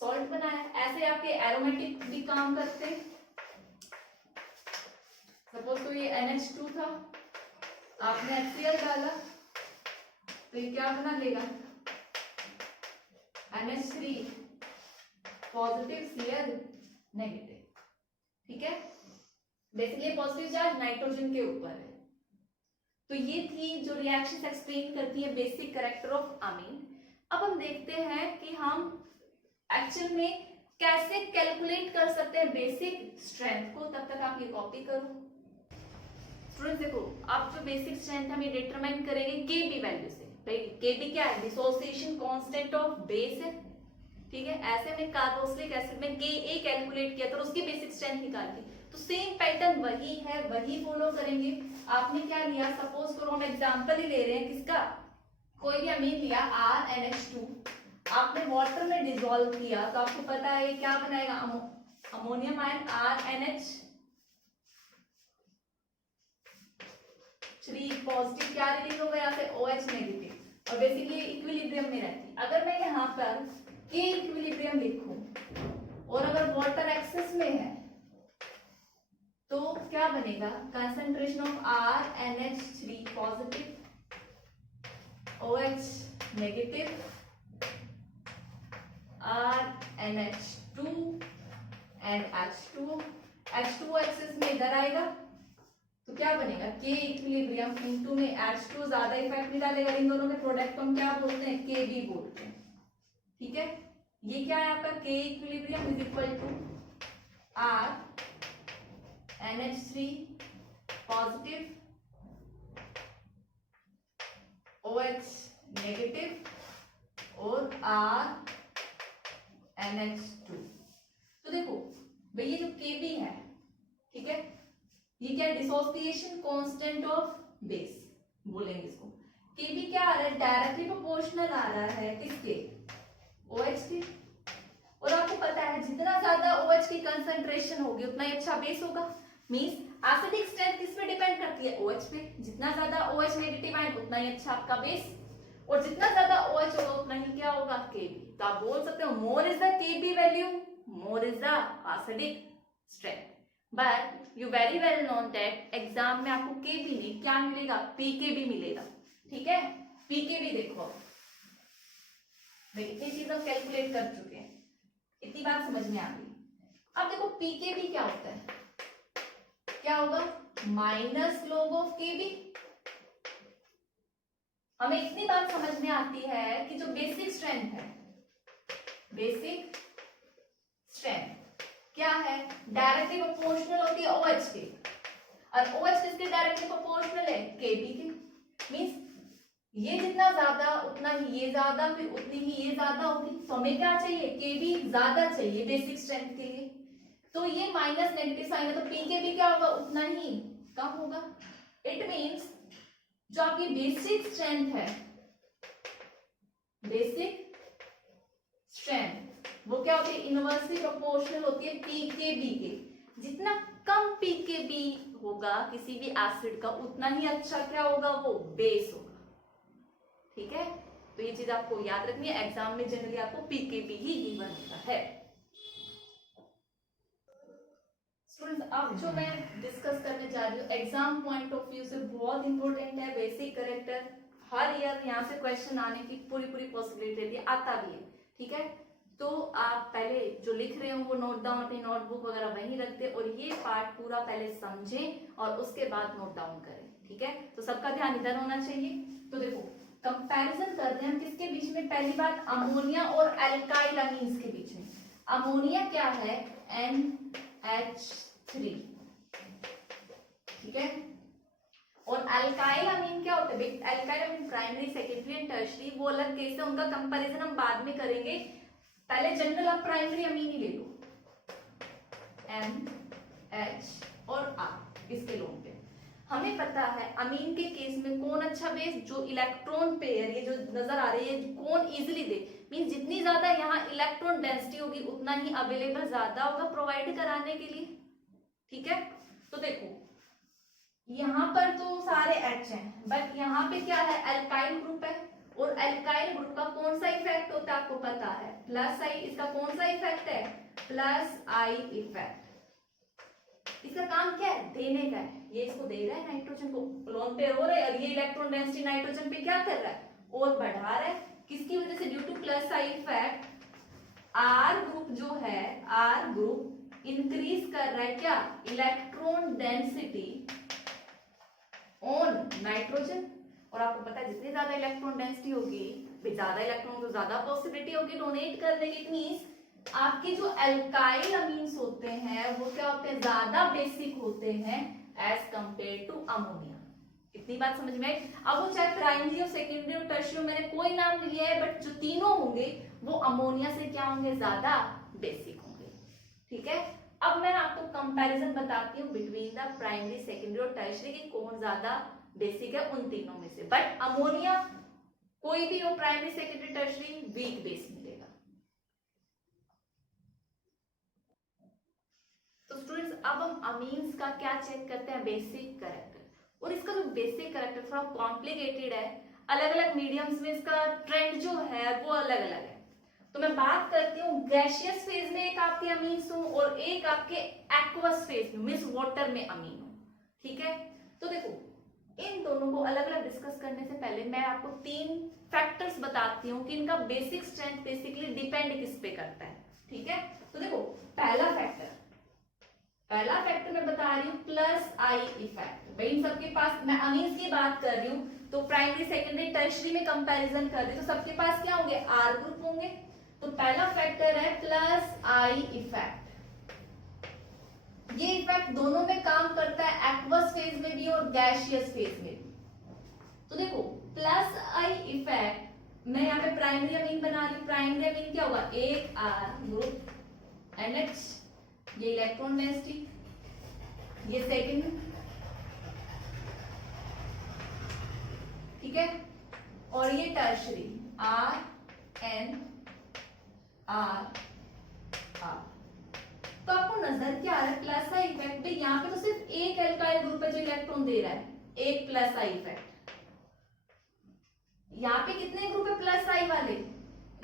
सॉल्ट बना है। ऐसे आपके एरोमेटिक भी काम करते हैं। सपोज तो ये NH2 था, आपने HCl डाला, तो ये क्या बना लेगा, NH3 पॉजिटिव Cl नेगेटिव। ठीक है, बेसिकली पॉजिटिव चार्ज नाइट्रोजन के ऊपर है। तो ये थी जो रिएक्शंस एक्सप्लेन करती है बेसिक कैरेक्टर ऑफ अमीन। अब हम देखते हैं कि हम एक्चुअल में कैसे कैलकुलेट कर सकते हैं बेसिक स्ट्रेंथ को। तब तक आप ये कॉपी करो। स्टूडेंट्स देखो, आप जो बेसिक स्ट्रेंथ हम ये डिटरमाइन करेंगे Kb वैल्यू से। भाई Kb क्या है, डिसोसिएशन कांस्टेंट ऑफ बेस है। ठीक है, ऐसे में कार्बोक्सिलिक एसिड में Ka कैलकुलेट किया तो उसकी बेसिक स्ट्रेंथ निकाली, तो सेम पैटर्न वही है, वही फॉलो करेंगे। आपने क्या लिया, सपोज करो हम एग्जांपल ही ले रहे हैं किसका, कोई भी अमीन लिया RNH2, आपने वाटर में डिसॉल्व किया, तो आपको पता है ये क्या बनाएगा, अमोनियम आयन RNH3 पॉजिटिव, क्या रिलीज होगा यहाँ से OH नेगेटिव, और बेसिकली इक्विलिब्रियम में रहती है। अगर मैं यहाँ पर K इक्विलिब्रियम लिखूं और अगर वाटर एक्सेस में है तो क्या बनेगा, concentration of RNH3 positive OH negative RNH2 and H2 excess में इधर आएगा, तो क्या बनेगा, K इक्विलिब्रियम इनटू में H2 ज्यादा इफेक्ट नहीं डालेगा, इन दोनों में प्रोडक्ट को हम क्या बोलते हैं, Kb बोलते हैं। ठीक है, ये क्या है आपका K equilibrium is equal to RNH3 positive OH negative और RNH2। तो देखो भाई ये जो Kb है, ठीक है, ये क्या है, डिसोसिएशन कांस्टेंट ऑफ बेस बोलेंगे इसको। Kb क्या आ रहा है, डायरेक्टली प्रोपोर्शनल आ रहा है किसके, OH के। और आपको पता है जितना ज्यादा OH की कंसंट्रेशन होगी उतना ही अच्छा बेस होगा। मींस एसिडिक स्ट्रेंथ किस पे डिपेंड करती है, OH पे। जितना ज्यादा OH नेगेटिव आयन उतना ही अच्छा आपका बेस, और जितना ज्यादा OH होगा उतना ही क्या होगा, Kb। तो आप बोल सकते हो more is the Kb value, more is the acidic strength. But you very well known that exam में आपको Kb नहीं क्या मिलेगा, Pkb मिलेगा। ठीक है, Pkb देखो, इतनी चीज हम कैलकुलेट कर चुके हैं, इतनी बात समझ में आ गई। अब देखो पीकेबी क्या होता है, क्या होगा, माइनस log ऑफ केबी। हमें इतनी बात समझ में आती है कि जो बेसिक स्ट्रेंथ है, बेसिक स्ट्रेंथ क्या है, डायरेक्टली प्रोपोर्शनल होती है OH के, और OH किसके डायरेक्टली प्रोपोर्शनल है, KB के। मींस ये जितना ज्यादा उतना ही ये ज्यादा, फिर उतनी ही ये ज्यादा होगी। तो हमें क्या चाहिए, KB ज्यादा चाहिए बेसिक स्ट्रेंथ के लिए। तो ये माइनस नेगेटिव साइन है, तो PKB क्या होगा, उतना ही कम होगा। इट मींस जो आपकी बेसिक स्ट्रेंथ है, बेसिक स्ट्रेंथ वो क्या होती है, इनवर्सली प्रोपोर्शनल होती है PKB के। जितना कम PKB होगा किसी भी एसिड का, उतना ही अच्छा क्या होगा, वो बेस होगा। ठीक है, तो ये चीज आपको याद रखनी है, एग्जाम में जनरली आपको PKB ही गिवन होता है। स्टूडेंट्स, अब जो मैं डिस्कस करने जा रही हूँ एग्जाम पॉइंट ऑफ व्यू से बहुत इंपॉर्टेंट है, बेसिक कैरेक्टर। हर ईयर यहाँ से क्वेश्चन आने की पूरी पॉसिबिलिटी रहती है, आता भी है। ठीक है, तो आप पहले जो लिख रहे हो वो नोट डाउन अपनी नोटबुक वगैरह वहीं रखते, और ये पार्ट पूरा पहले समझें और उसके बाद नोट डाउन करें। ठीक है, तो सबका ध्यान इधर होना चाहिए। तो देखो कंपैरिजन कर रहे हैं हम किसके बीच में, पहली बात अमोनिया और एल्काइल अमीन्स के बीच में। अमोनिया क्या है, NH3। ठीक है, और अल्काइल अमीन क्या होते हैं, alkyl amine primary secondary and tertiary, वो अलग केस है, उनका कंपैरिजन हम बाद में करेंगे। पहले जनरल आप प्राइमरी अमीन ही ले लो, NH और R इसके लोन पे। हमें पता है अमीन के केस में कौन अच्छा बेस, जो इलेक्ट्रॉन पेयर ये जो नजर आ रही है कौन इजीली दे, मीन जितनी ज्यादा यहाँ इलेक्ट्रॉन डेंसिटी होगी उतना ही अवेलेबल ज्यादा होगा प्रोवाइड कराने के लिए। ठीक है, तो देखो यहाँ पर तो सारे H हैं, बट यहाँ पे क्या है, अल्काइल ग्रुप है, और अल्काइल ग्रुप का कौन सा इफेक्ट होता है आपको पता है, प्लस आई। इसका कौन सा इफेक्ट है, प्लस आई इफेक्ट। इसका काम क्या है, देने का है। ये इसको दे रहा है नाइट्रोजन को, लोन पेयर हो रहा है, और ये इलेक्ट्रॉन डेंसिटी नाइट्रोजन पे क्या कर रहा है, और बढ़ा रहा है। किसकी वजह से, due to plus I effect. R group जो है, आर ग्रुप इंक्रीज कर रहा है क्या, इलेक्ट्रॉन डेंसिटी ऑन नाइट्रोजन। और आपको पता है जितनी ज्यादा इलेक्ट्रॉन डेंसिटी होगी, ज्यादा इलेक्ट्रॉन तो ज्यादा पॉसिबिलिटी होगी डोनेट करने की। मींस आपके जो अल्काइल अमीन्स होते हैं वो क्या होते हैं, ज्यादा बेसिक होते हैं एज कंपेयर टू अमोनिया। इतनी बात समझ में आई। अब वो चाहे प्राइमरी और सेकेंडरी और टर्शियरी, मैंने कोई नाम लिया है, बट जो तीनों होंगे वो अमोनिया से क्या होंगे, ज्यादा बेसिक होंगे। ठीक है, अब मैं आपको कंपैरिजन बताती हूँ बिटवीन द प्राइमरी सेकेंडरी और टर्शियरी की कौन ज्यादा बेसिक है उन तीनों में से। बट अमोनिया कोई भी हो, primary secondary tertiary, weak base मिलेगा। तो स्टूडेंट्स अब हम अमीन्स का क्या चेक करते हैं, बेसिक कैरेक्टर। और इसका जो बेसिक कैरेक्टर थोड़ा कॉम्प्लिकेटेड है, अलग अलग मीडियम्स में इसका ट्रेंड जो है वो अलग अलग है। तो मैं बात करती हूँ गैसियस फेज में एक आपके अमीन्स हो और एक आपके एक्वस फेज में, मींस वाटर में अमीन हो। ठीक है, तो देखो इन दोनों को अलग अलग डिस्कस करने से पहले मैं आपको 3 फैक्टर्स बताती हूँ कि इनका बेसिक स्ट्रेंथ बेसिकली डिपेंड किस पे करता है। ठीक है, तो देखो पहला फैक्टर मैं बता रही हूँ प्लस आई इफेक्ट। भाई इन सबके पास, मैं अमीन्स की बात कर रही हूँ तो प्राइमरी सेकेंडरी टर्शियरी में कंपैरिजन कर रही हूँ, तो सबके पास क्या होंगे, आर ग्रुप होंगे। तो पहला फैक्टर है प्लस आई इफेक्ट। ये इफेक्ट दोनों में काम करता है, एक्वस फेज में भी और गैसियस फेज में भी। तो देखो प्लस आई इफेक्ट, मैं यहाँ पे प्राइमरी अमीन बना रही हूँ। प्राइमरी अमीन क्या होगा, एक आर ग्रुप NH, ये इलेक्ट्रॉन डेंसिटी, ये सेकेंड। ठीक है, और ये टर्शियरी RN R। तो आपको नजर क्या आ रहा है, प्लस आई इफेक्ट। भाई यहाँ पे तो सिर्फ एक एल्काइल ग्रुप है जो इलेक्ट्रॉन दे रहा है, एक प्लस आई इफेक्ट। यहाँ पे कितने ग्रुप है प्लस आई वाले,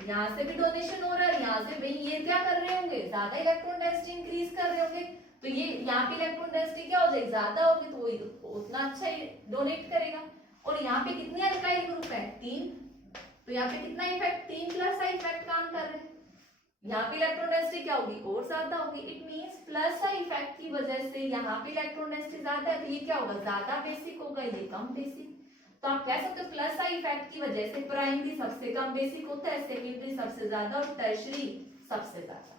यहाँ से भी डोनेशन हो रहा है, यहाँ से। भाई ये क्या कर रहे होंगे, ज्यादा इलेक्ट्रॉन डेंसिटी इंक्रीज कर रहे होंगे, तो ये यहाँ पे इलेक्ट्रॉन डेंसिटी क्या हो जाएगी, ज्यादा होगी, तो वो उतना अच्छा ही डोनेट करेगा। और यहाँ पे कितने अल्काइल ग्रुप है, 3, तो यहाँ पे कितना इफेक्ट, 3 प्लस आई इफेक्ट काम कर रहे हैं। यहाँ पे इलेक्ट्रॉन डेंसिटी क्या होगी, और ज्यादा होगी। It means plus I effect की वजह से यहाँ पे इलेक्ट्रॉन डेंसिटी ज्यादा है, तो ये क्या होगा, ज्यादा बेसिक होगा, ये कम बेसिक। तो आप कह सकते हो प्लस आई इफेक्ट की वजह से प्राइमरी सबसे कम बेसिक होता है, सेकेंडरी सबसे ज्यादा और टर्शरी सबसे ज्यादा।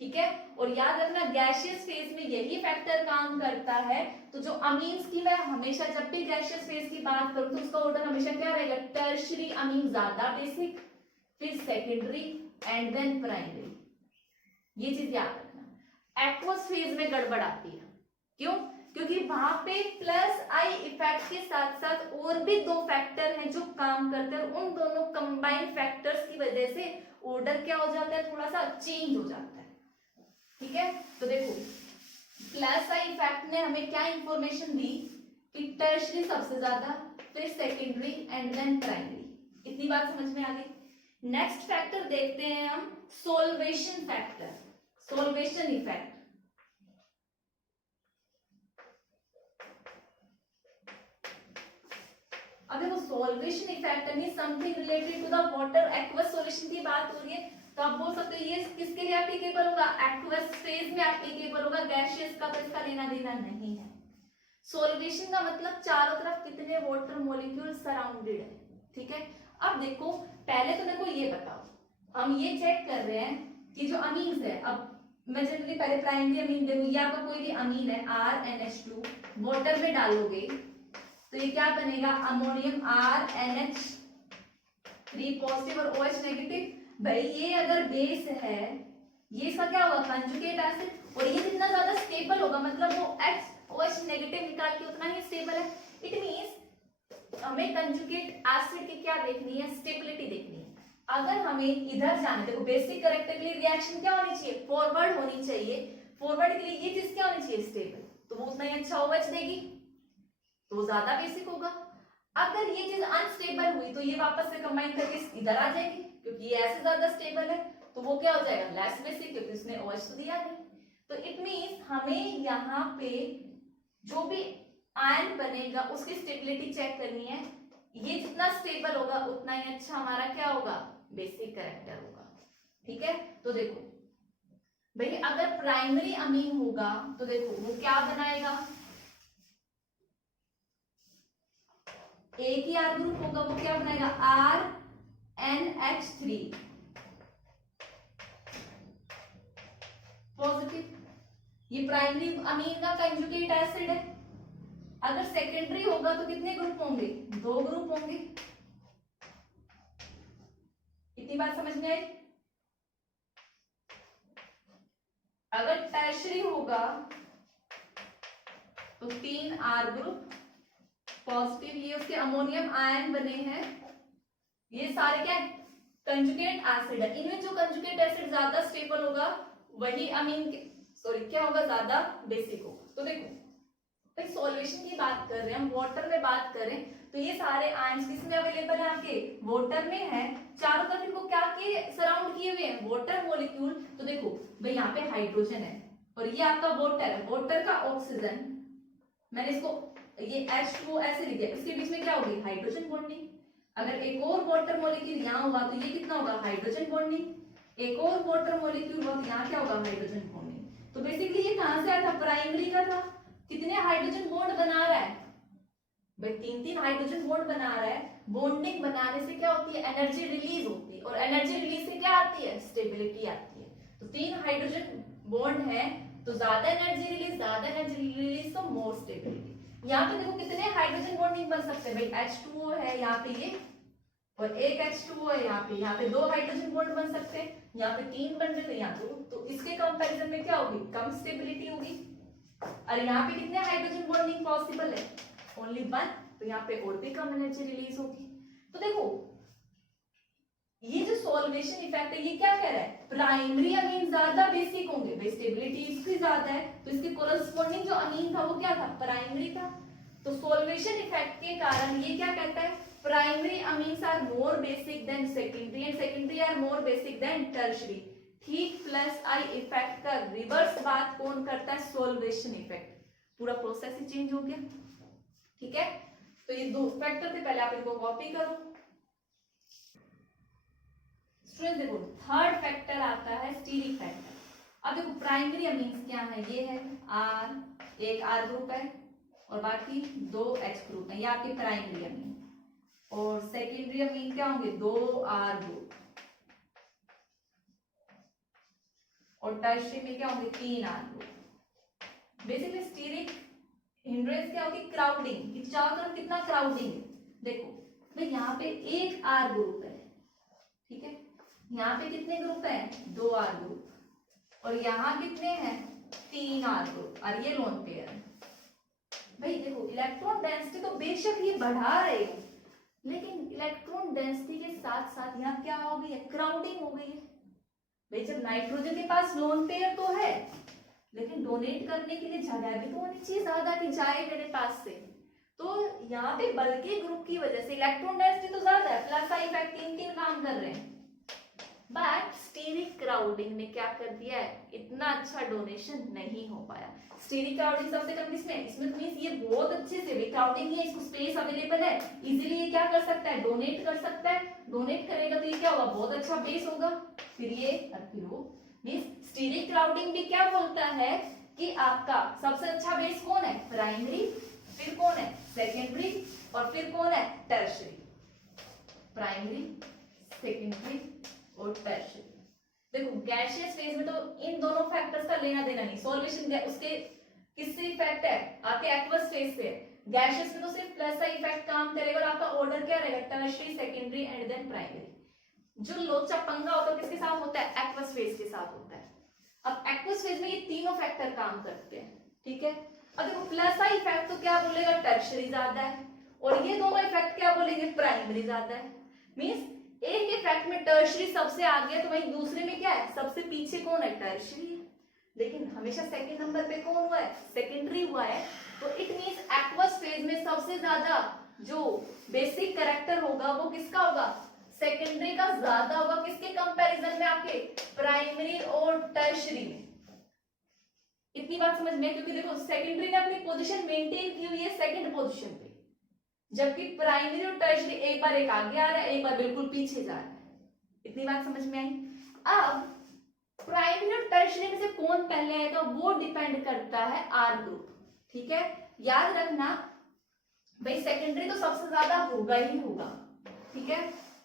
ठीक है, और याद रखना गैसियस फेज में यही फैक्टर काम करता है। तो जो अमीन्स की मैं हमेशा जब भी गैसियस फेज की बात करूं तो उसका ऑर्डर हमेशा क्या रहेगा, टर्शरी अमीन ज्यादा बेसिक, फिर सेकेंडरी एंड देन प्राइमरी। ये चीज याद रखना। एक्वस फेज में गड़बड़ आती है, क्यों, क्योंकि वहां पे प्लस आई इफेक्ट के साथ साथ और भी दो फैक्टर हैं जो काम करते हैं, और उन दोनों कंबाइंड फैक्टर्स की वजह से ऑर्डर क्या हो जाता है, थोड़ा सा चेंज हो जाता है। ठीक है, तो देखो प्लस आई इफेक्ट ने हमें क्या इंफॉर्मेशन दी कि टर्शरी सबसे ज्यादा, फिर सेकेंडरी एंड देन प्राइमरी। इतनी बात समझ में आ गई। नेक्स्ट फैक्टर देखते हैं हम, सोल्वेशन फैक्टर, सोल्वेशन इफेक्ट। अब देखो सोल्वेशन इफेक्ट यानी something related to the water aqueous solution की बात हो रही है, तो आप बोल सकते हो ये किसके लिए एप्लीकेबल होगा, एक्वस फेज में एप्लीकेबल होगा, गैसियस का तो इसका लेना देना नहीं है। सोल्वेशन का मतलब चारों तरफ कितने वाटर मॉलिक्यूल सराउंडेड है। ठीक है, अब देखो पहले तो देखो ये बताओ, हम ये चेक कर रहे हैं कि जो अमीन्स है, अब मैं जनरली पहले प्राइमरी अमीन देखो, ये आपका कोई भी अमीन है RNH2 वाटर में डालोगे तो ये क्या बनेगा, अमोनियम RNH3 पॉजिटिव और OH नेगेटिव। भाई ये अगर बेस है, ये इसका क्या होगा, कंजुगेट एसिड, और ये जितना ज्यादा स्टेबल होगा मतलब वो OH नेगेटिव निकाल के उतना ही स्टेबल है। इट मींस हमें कंजुगेट एसिड की क्या देखनी है, स्टेबिलिटी देखनी है। अगर हमें इधर जाना, देखो बेसिक कैरेक्टर के लिए रिएक्शन क्या होनी चाहिए, फॉरवर्ड होनी चाहिए। फॉरवर्ड के लिए ये चीज क्या होनी चाहिए, स्टेबल, तो वो उतना ही अच्छा OH देगी, तो ज्यादा बेसिक होगा। अगर ये चीज अनस्टेबल हुई तो ये वापस से कंबाइन करके इधर आ जाएगी, क्योंकि ये ऐसे ज्यादा स्टेबल है, तो वो क्या हो जाएगा, लेस बेसिक, क्योंकि उसने OH तो दिया नहीं। तो इट मींस हमें यहाँ पे जो भी आयन बनेगा उसकी स्टेबिलिटी चेक करनी है। ये जितना स्टेबल होगा उतना ही अच्छा हमारा क्या होगा, बेसिक कैरेक्टर होगा। ठीक है, तो देखो भाई अगर प्राइमरी अमीन होगा तो देखो वो क्या बनाएगा, एक ही R ग्रुप होगा, वो क्या बनाएगा, RNH3 पॉजिटिव। ये प्राइमरी अमीन का कंजुगेट एसिड है। अगर सेकेंडरी होगा तो कितने ग्रुप होंगे, दो ग्रुप होंगे। इतनी बात समझ में आई। अगर टर्शरी होगा तो 3 R ग्रुप पॉजिटिव, ये उसके अमोनियम आयन बने हैं, ये सारे क्या कंजुगेट एसिड है। इनमें जो कंजुगेट एसिड ज्यादा स्टेबल होगा वही अमीन क्या होगा, ज्यादा बेसिक होगा। तो देखो भाई सॉल्यूशन की बात कर रहे हैं हम, वाटर में बात करें तो ये सारे आयंस किसमें अवेलेबल है, आपके वाटर में है। चारों तरफ इनको क्या के सराउंड किए हुए हैं, वाटर मॉलिक्यूल। तो देखो भाई यहाँ पे हाइड्रोजन है और ये आपका वाटर है, वाटर का ऑक्सीजन, मैंने इसको ये H2O ऐसे लिख दिया, इसके बीच में क्या होगी, हाइड्रोजन बॉन्डिंग। अगर एक और वाटर मॉलिक्यूल यहाँ होगा तो ये कितना होगा, हाइड्रोजन बॉन्डिंग। एक और वाटर मॉलिक्यूल होगा तो यहाँ क्या होगा, हाइड्रोजन बॉन्डिंग। तो बेसिकली ये कहां से आया था, प्राइमरी का था। कितने हाइड्रोजन बॉन्ड बना रहा है भाई, 3 हाइड्रोजन बॉन्ड बना रहा है। बॉन्डिंग बनाने से क्या होती है, एनर्जी रिलीज होती है, और एनर्जी रिलीज से क्या आती है, स्टेबिलिटी आती है। तो 3 हाइड्रोजन बॉन्ड है तो ज्यादा एनर्जी रिलीज, ज्यादा एनर्जी रिलीज तो मोर स्टेबिलिटी। यहाँ पे देखो कितने हाइड्रोजन बॉन्ड नहीं बन सकते हैं भाई, H2O है यहाँ पे ये, और एक H2O है यहाँ पे 2 हाइड्रोजन बॉन्ड बन सकते हैं, यहाँ पे 3 बन जाते हैं, यहाँ तो इसके कंपैरिजन में क्या होगी, कम स्टेबिलिटी होगी। और यहाँ पे कितने हाइड्रोजन बॉन्डिंग पॉसिबल है, ओनली 1, तो यहाँ पे और भी कम एनर्जी रिलीज होगी। तो देखो ये जो सॉल्वेशन इफेक्ट है ये क्या कह रहा है, प्राइमरी अमीन ज्यादा बेसिक होंगे भाई, स्टेबिलिटी इसकी ज्यादा है, तो इसके कोरस्पोंडिंग जो अमीन था वो क्या था, प्राइमरी था। तो सॉल्वेशन इफेक्ट के कारण ये क्या कहता है, primary amines are more basic than secondary and secondary are more basic than tertiary. ठीक प्लस आई इफेक्ट का रिवर्स बात कौन करता है, सॉल्वेशन इफेक्ट। पूरा प्रोसेस ही चेंज हो गया। ठीक है, तो ये 2 फैक्टर थे, पहले आप इनको कॉपी करो। स्टूडेंट देखो थर्ड फैक्टर आता है स्टीरिक फैक्टर। अब देखो प्राइमरी अमीन्स क्या है, ये है आर, एक आर ग्रुप है और बाकी दो एच ग्रुप है, ये आपके प्राइमरी अमीन। और सेकेंडरी अमीन क्या होंगे, दो आर ग्रुप, और टर्शियरी में क्या होंगे, तीन R group. Basically steric hindrance क्या होगी, क्राउडिंग, कि चारों तरफ कितना क्राउडिंग है। देखो भाई यहाँ पे एक आर ग्रुप है, ठीक है, यहाँ पे कितने ग्रुप है, दो आर ग्रुप, और यहाँ कितने हैं, तीन आर ग्रुप, और ये लोन पेयर है। भाई देखो इलेक्ट्रॉन डेंसिटी तो बेशक ये बढ़ा रहे हो, लेकिन इलेक्ट्रॉन डेंसिटी के साथ साथ यहाँ क्या हो गई है, क्राउडिंग हो गई है। भाई जब नाइट्रोजन के पास लोन पेयर तो है, लेकिन डोनेट करने के लिए जगह भी तो होनी चाहिए ज्यादा कि जाए मेरे पास से। तो यहाँ पे बल्कि ग्रुप की वजह से इलेक्ट्रॉन डेंसिटी तो ज्यादा है, प्लस आई इफेक्ट तीन तीन काम कर रहे हैं, बट स्टीरिक क्राउडिंग ने क्या कर दिया है, इतना अच्छा डोनेशन नहीं हो पाया। स्टीरिक क्राउडिंग सबसे कम किसमें, इसमें मींस ये बहुत अच्छे से क्राउडिंग है, इसको स्पेस अवेलेबल है, इजीली ये क्या कर सकता है, डोनेट कर सकता है। डोनेट करेगा तो ये क्या होगा, बहुत अच्छा बेस होगा। फिर ये मींस स्टीरिक क्राउडिंग भी क्या बोलता है कि आपका सबसे अच्छा बेस कौन है, प्राइमरी, फिर कौन है सेकेंडरी, और फिर कौन है टर्शियरी। प्राइमरी, सेकेंडरी और टर्शियरी। देखो गैसियस फेज में तो इन दोनों फैक्टर्स का लेना देना नहीं, सॉल्वेशन उसके किससे इफेक्ट है, आपके एक्वस फेज से है। गैसियस में तो सिर्फ प्लस का इफेक्ट काम करेगा और आपका ऑर्डर क्या रहेगा, tertiary, secondary and then primary. जो लोचा पंगा होता है किसके साथ होता है, एक्वस फेज के साथ होता है। अब एक्वस फेज में ये तीनों फैक्टर काम करते हैं, ठीक है। अब देखो प्लस का इफेक्ट तो क्या बोलेगा, टर्शियरी ज्यादा है, और ये दोनों इफेक्ट क्या बोलेंगे, प्राइमरी ज्यादा है। मींस एक इफेक्ट में टर्शियरी सबसे आगे है, तो वहीं दूसरे में क्या है, सबसे पीछे कौन है, टर्शियरी है। लेकिन हमेशा सेकंड नंबर पे कौन हुआ है, सेकेंडरी हुआ है। तो इट मींस एक्वस फेज में सबसे ज्यादा जो बेसिक कैरेक्टर होगा वो किसका होगा, सेकेंडरी का ज्यादा होगा। किसके कंपैरिजन में, आपके प्राइमरी और टर्शियरी में। इतनी बात समझ में, क्योंकि देखो सेकेंडरी ने अपनी पोजीशन मेंटेन की हुई है सेकंड पोजीशन पे, जबकि प्राइमरी और टर्शियरी एक बार एक आगे आ रहा है, एक बार बिल्कुल पीछे जा रहा है। इतनी बात समझ में आई। अब प्राइमरी और टर्शियरी में से कौन पहले आएगा वो डिपेंड करता है आर ग्रुप, ठीक है। याद रखना भाई सेकेंडरी तो सबसे ज्यादा होगा ही होगा, ठीक है।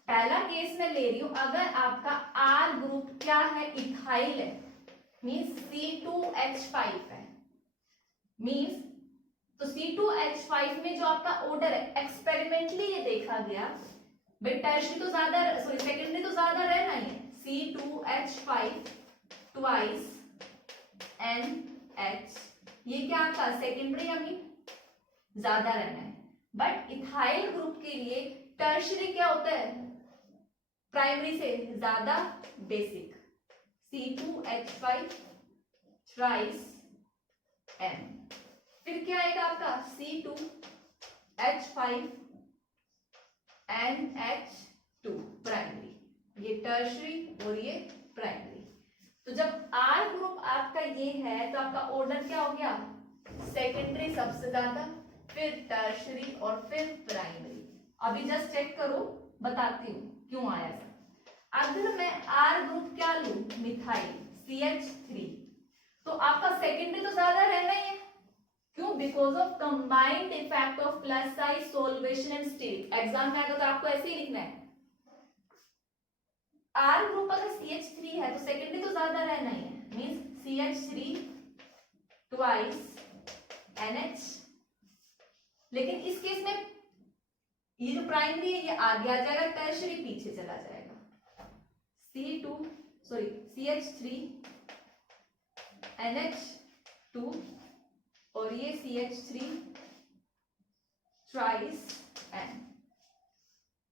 पहला केस मैं ले रही हूं, अगर आपका आर ग्रुप क्या है, इथाइल है, मींस C2H5 है, मींस तो C2H5 में जो आपका ऑर्डर है, एक्सपेरिमेंटली ये देखा गया भाई टर्शियरी तो ज्यादा, सॉरी सेकेंडरी तो ज्यादा रहना ही है, C2H5 ट्वाइस NH, ये क्या आपका सेकेंडरी अमीन ज्यादा रहना है। बट इथाइल ग्रुप के लिए टर्शियरी क्या होता है, प्राइमरी से ज्यादा बेसिक, C2H5 ट्राइस N। फिर क्या आएगा आपका C2H5 NH2 प्राइमरी, ये टर्शियरी और ये प्राइमरी। तो जब R ग्रुप आपका ये है तो आपका ऑर्डर क्या हो गया, सेकेंडरी सबसे ज्यादा, फिर टर्शियरी और फिर प्राइमरी। अभी जस्ट चेक करो, बताती हूँ क्यों आया था। अगर मैं R ग्रुप क्या लूं, मिथाइल CH3, तो आपका सेकेंडरी तो ज्यादा रहना ही है, क्यों, because of combined effect of plus size solvation and steric. Exam में आएगा तो आपको ऐसे ही लिखना है, R ग्रुप अगर CH3 है तो सेकेंडरी तो ज्यादा रहना ही है, मींस CH3 ट्वाइस NH। लेकिन इस केस में ये जो प्राइमरी है ये आगे आ जाएगा, टर्शियरी पीछे चला जाएगा, CH3 NH2 और ये CH3 ट्राइस N,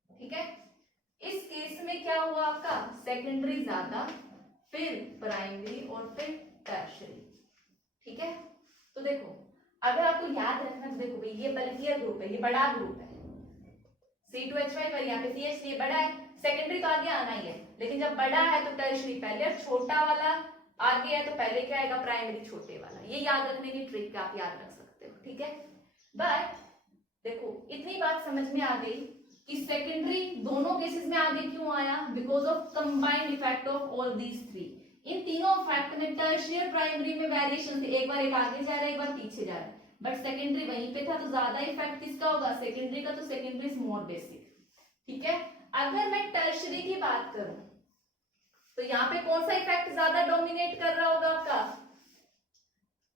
ठीक है। इस केस में क्या हुआ आपका, सेकेंडरी ज्यादा, फिर प्राइमरी और फिर टर्शियरी, ठीक है। तो देखो अगर आपको याद रखना तो देखो भाई ये बल्कियर ग्रुप है, ये बड़ा ग्रुप है, C2H5 पर यहाँ पे CH3 बड़ा है, सेकेंडरी तो आगे आना ही है, लेकिन जब बड़ा है तो टर्शियरी पहले, और छोटा वाला आगे है तो पहले क्या आएगा, प्राइमरी छोटे वाला। ये याद रखने की ट्रिक आप याद रख सकते हो, ठीक है। बट देखो इतनी बात समझ में आ गई कि सेकेंडरी दोनों केसेस में आगे क्यों आया, because of combined effect of all these three. इन तीनों फैक्ट में टर्शियर और प्राइमरी में वेरिएशन थे, एक बार एक आगे जा रहा है एक बार पीछे जा रहा है, बट सेकेंडरी वहीं पे था, तो ज्यादा इफेक्ट किसका होगा, सेकेंडरी का, तो सेकेंडरी इज मोर बेसिक। ठीक है, अगर मैं टर्शियरी की बात करूं तो यहाँ पे कौन सा इफेक्ट ज्यादा डोमिनेट कर रहा होगा आपका,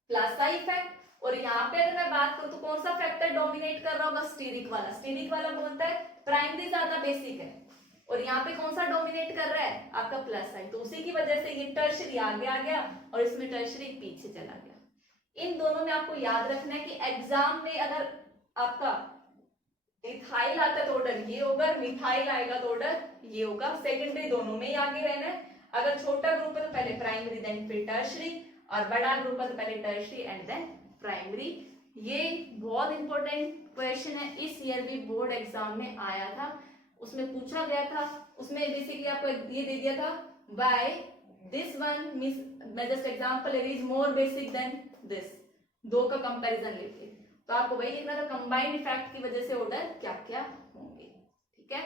प्लासा इफेक्ट। और यहाँ पे अगर मैं बात करूं तो कौन सा फैक्टर डोमिनेट कर रहा होगा, स्टीरिक वाला। स्टीरिक वाला बोलता है प्राइमरी ज्यादा बेसिक है, और यहाँ पे कौन सा डोमिनेट कर रहा है, आपका प्लस साइन, तो उसी की वजह से ये टर्शियरी आगे आ गया और इसमें टर्शियरी पीछे चला गया। इन दोनों में आपको याद रखना है कि एग्जाम में अगर आपका इथाइल आता है तो ऑर्डर ये होगा, मिथाइल आएगा तो ऑर्डर ये होगा, सेकेंडरी दोनों में ही आगे रहना है। अगर छोटा ग्रुप है तो पहले प्राइमरी देन फिर टर्शियरी, और बड़ा ग्रुप है तो पहले टर्शियरी एंड देन प्राइमरी। ये बहुत इंपॉर्टेंट क्वेश्चन है, इस ईयर भी बोर्ड एग्जाम में आया था, उसमें पूछा गया था। उसमें बेसिकली आपको ये दे दिया था, बाय दिस वन मींस, मैं just example is more basic than this, दो का कंपैरिजन लेके, तो आपको वही लिखना था कंबाइंड इफेक्ट की वजह से ऑर्डर क्या क्या होंगे। ठीक है,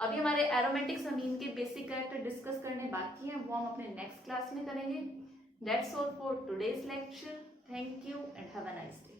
अभी हमारे एरोमेटिक अमीन के बेसिक कैरेक्टर डिस्कस करने बाकी हैं, वो हम अपने नेक्स्ट क्लास में करेंगे। That's all for today's lecture, thank you and have a nice day.